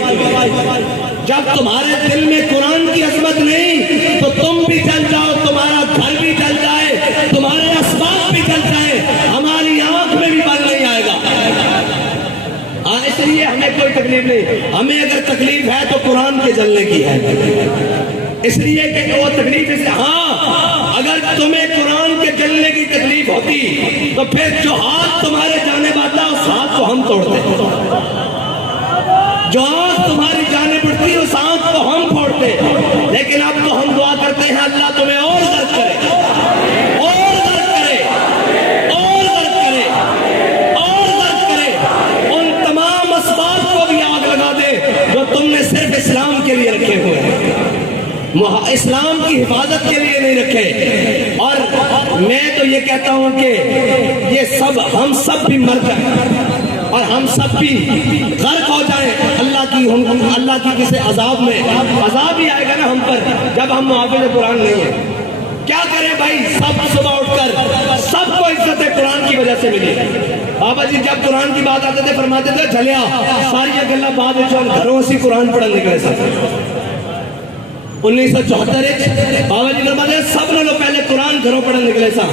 تباہی ہوئی۔ جب تمہارے دل میں قرآن کی عظمت نہیں تو تم بھی جل جاؤ، تمہارا گھر بھی جل جائے، تمہارے اسباب بھی جل جائے، ہماری آنکھ میں بھی بل نہیں آئے گا۔ اس لیے ہمیں کوئی تکلیف نہیں، ہمیں اگر تکلیف ہے تو قرآن کے جلنے کی ہے، اس لیے کہ وہ تکلیف اس ہاں اگر تمہیں قرآن کے جلنے کی تکلیف ہوتی تو پھر جو ہاتھ تمہارے جانب آتا اس ہاتھ کو ہم توڑتے، جو آنکھ تمہاری جانب اٹھتی اس آنکھ کو ہم پھوڑتے، لیکن اب تو ہم دعا کرتے ہیں اللہ تمہیں اور درد کرے، اور درد کرے، اور درد کرے، اور درد کرے، ان تمام اسباب کو بھی آگ لگا دے جو تم نے صرف اسلام کے لیے رکھے ہوئے ہیں، اسلام کی حفاظت کے لیے نہیں رکھے۔ اور میں تو یہ کہتا ہوں کہ یہ سب ہم سب بھی مر جائیں اور ہم سب بھی غرق ہو جائیں اللہ کی کسی عذاب میں، عذاب ہی آئے گا نا ہم پر جب ہم محافظ قرآن نہیں ہیں۔ کیا کریں بھائی، سب صبح اٹھ کر سب کو عزت قرآن کی وجہ سے ملی۔ بابا جی جب قرآن کی بات آتے تھے فرماتے تھے جھلیا ساری گلا بعد گھروں سے قرآن پڑھن نکلے سب۔ 1974 بابا جی فرماتے ہیں سب نے پہلے قرآن گھروں پڑھن نکلے سا،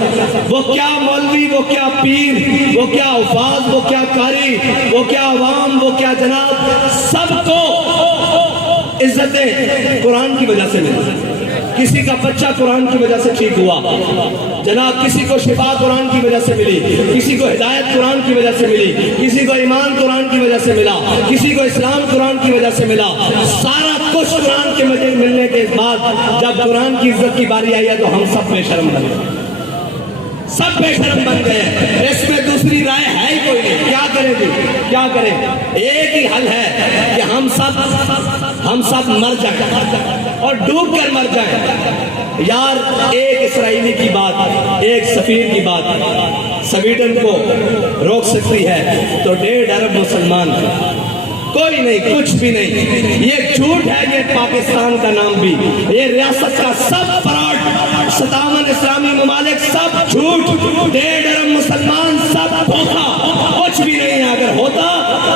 وہ کیا مولوی، وہ کیا پیر، وہ کیا حفاظ، وہ کیا قاری، وہ کیا عوام، وہ کیا جناب، سب کو عزتیں قرآن کی وجہ سے ملی۔ کسی کا بچہ قرآن کی وجہ سے ٹھیک ہوا جناب، کسی کو شفا قرآن کی وجہ سے ملی، کسی کو ہدایت قرآن کی وجہ سے ملی، کسی کو ایمان قرآن کی وجہ سے ملا، کسی کو اسلام قرآن کی وجہ سے ملا۔ سارا کچھ قرآن کے ملنے کے بعد جب قرآن کی عزت کی باری آئی ہے تو ہم سب بے شرم بن گئے، سب بے شرم بن گئے۔ اس میں دوسری رائے ہے ہی کوئی نہیں۔ کیا کریں جی، کیا کریں؟ ایک ہی حل ہے کہ ہم سب مر جائیں اور ڈوب کر مر جائیں۔ یار ایک اسرائیلی کی بات، ایک سفیر کی بات سویڈن کو روک سکتی ہے تو 1.5 ارب مسلمان کوئی نہیں، کچھ بھی نہیں۔ یہ جھوٹ ہے، یہ پاکستان کا نام بھی، یہ ریاست کا سب فراڈ، 57 اسلامی ممالک سب جھوٹ، 1.5 ارب مسلمان سب دھوکا، کچھ بھی نہیں ہے۔ اگر ہوتا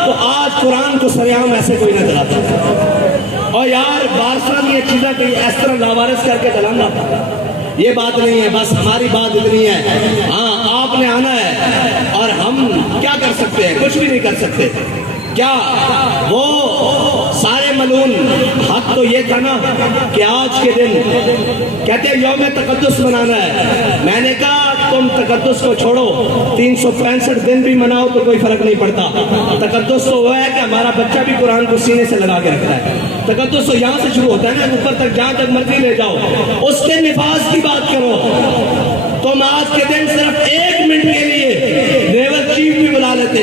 تو آج قرآن کو سریعام ایسے کوئی نہ چلاتا۔ اور یار بارسا نے یہ چیزیں کہ اس طرح لاوارث کر کے چلانا، یہ بات نہیں ہے۔ بس ہماری بات اتنی ہے، ہاں آپ نے آنا ہے اور ہم کیا کر سکتے ہیں؟ کچھ بھی نہیں کر سکتے۔ کیا وہ سارے ملعون حق تو یہ تھا نا کہ آج کے دن کہتے ہیں یوم تقدس منانا ہے۔ میں نے کہا تم تقدس کو چھوڑو، 365 دن بھی مناؤ تو کوئی فرق نہیں پڑتا۔ تقدس تو وہ ہے کہ ہمارا بچہ بھی قرآن کو سینے سے لگا کے رکھتا ہے۔ تقدس تو یہاں سے شروع ہوتا ہے نا، اوپر تک جہاں تک مرضی لے جاؤ۔ اس کے نفاذ کی بات کرو۔ تم آج کے دن صرف 1 منٹ کے لیے نیول چیف بھی بلا لیتے،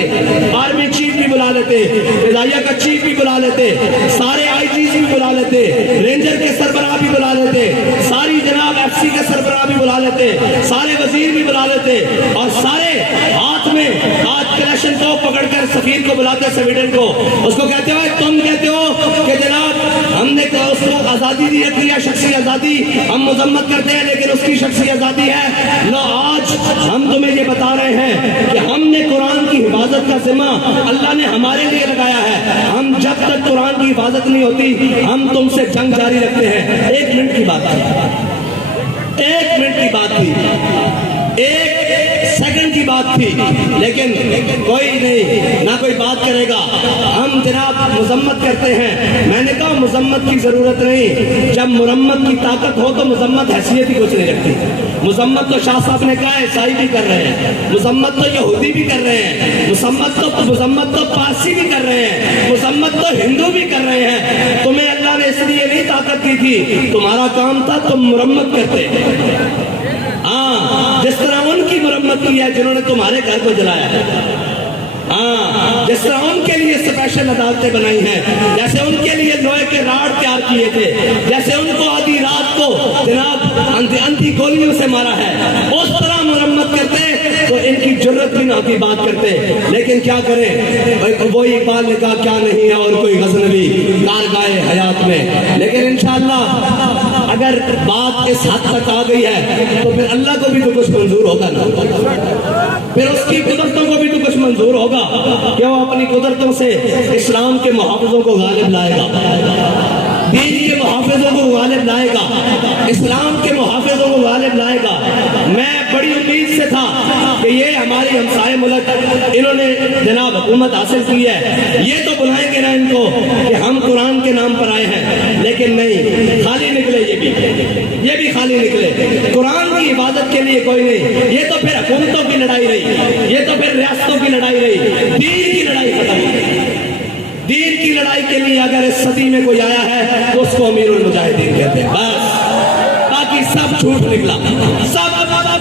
آرمی چیف بھی بلا لیتے، فضائیہ کا چیف بھی بلا لیتے، سارے آئی جیز بھی بلا لیتے، رینجر کے سربراہ بھی بلا لیتے، ساری جناب ایف سی کے سربراہ بھی بلا لیتے، سارے وزیر بھی بلا لیتے، اور سارے ہاتھ میں آج کلیشن کو پکڑ کر سفیر کو بلاتے سویڈن کو۔ اس کو کہتے ہو تم کہتے ہو کہ جناب ہم نے اس کو آزادی دی رکھی ہے، شخصی آزادی، ہم مذمت کرتے ہیں لیکن اس کی شخصی آزادی ہے۔ لو آج ہم تمہیں یہ بتا رہے ہیں کہ ہم نے قرآن کی حفاظت کا ذمہ اللہ نے ہمارے لیے لگایا ہے۔ ہم جب تک قرآن کی حفاظت نہیں ہوتی ہم تم سے جنگ جاری رکھتے ہیں۔ 1 منٹ کی بات تھی، 1 منٹ کی بات تھی، 1 سیکنڈ کی بات تھی، لیکن کوئی نہیں، نہ کوئی بات کرے گا۔ ہم جناب مذمت کرتے ہیں، میں نے کہا مذمت کی ضرورت نہیں، جب مرمت کی طاقت ہو تو مذمت حیثیت ہی کچھ نہیں رکھتی۔ مذمت تو شاہ صاحب نے کہا عیسائی بھی کر رہے ہیں، مذمت تو یہودی بھی کر رہے ہیں، مذمت تو پارسی بھی کر رہے ہیں، مذمت تو ہندو بھی کر رہے ہیں۔ تمہیں اللہ نے اس لیے نہیں طاقت دی تھی، تمہارا کام تھا تم مرمت کرتے۔ ہاں جس طرح ان کی مرمت کی ہے جنہوں نے تمہارے گھر کو جلایا ہے، ہاں جس طرح ان کے لیے اسپیشل عدالتیں بنائی ہیں، جیسے ان کے لیے لوہے کے راڈ تیار کیے تھے، جیسے ان کو آدھی رات کو جناب اندھی گولیوں سے مارا ہے، اس طرح مرمت کرتے تو ان کی جرت بھی نہ ہوتی بات کرتے۔ لیکن کیا کریں، وہی اقبال نے کہا کیا نہیں ہے اور کوئی غزنوی کارگاہ حیات میں۔ لیکن انشاءاللہ اگر بات اس حد تک آ گئی ہے تو پھر اللہ کو بھی تو کچھ منظور ہوگا نا، پھر اس کی قدرتوں کو بھی تو کچھ منظور ہوگا کہ وہ اپنی قدرتوں سے اسلام کے محافظوں کو غالب لائے گا، دین کے محافظوں کو غالب لائے گا، اسلام کے محافظوں کو غالب لائے گا۔ میں بڑی امید سے تھا کہ یہ ہماری ہمسائے ملک انہوں نے جناب حکومت حاصل کی ہے، یہ تو بلائیں گے نا ان کو کہ ہم قرآن کے نام پر آئے ہیں، لیکن نہیں، خالی نکلے یہ بھی خالی نکلے۔ قرآن کی عبادت کے لیے کوئی نہیں، یہ تو پھر حکومتوں کی لڑائی رہی، یہ تو پھر ریاستوں کی لڑائی رہی، دین کی لڑائی ختم ہو گئی۔ دین کی لڑائی کے لیے اگر اس صدی میں کوئی آیا ہے تو اس کو امیر المجاہدین کہتے ہیں، بس باقی سب جھوٹ نکلا، سب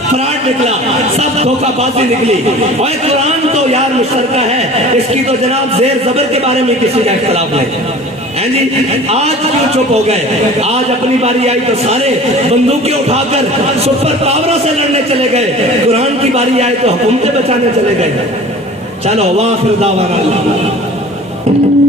فراڈ نکلا، سب دھوکہ بازی نکلی۔ اور قرآن تو یار مشترکہ ہے، اس کی تو جناب زیر زبر کے بارے میں کسی کا اختلاف نہیں۔ جی آج کیوں چپ ہو گئے؟ آج اپنی باری آئی تو سارے بندوقیں اٹھا کر سپر پاوروں سے لڑنے چلے گئے، قرآن کی باری آئی تو حکومتیں بچانے چلے گئے۔ چلو واخر دعوانا اللہ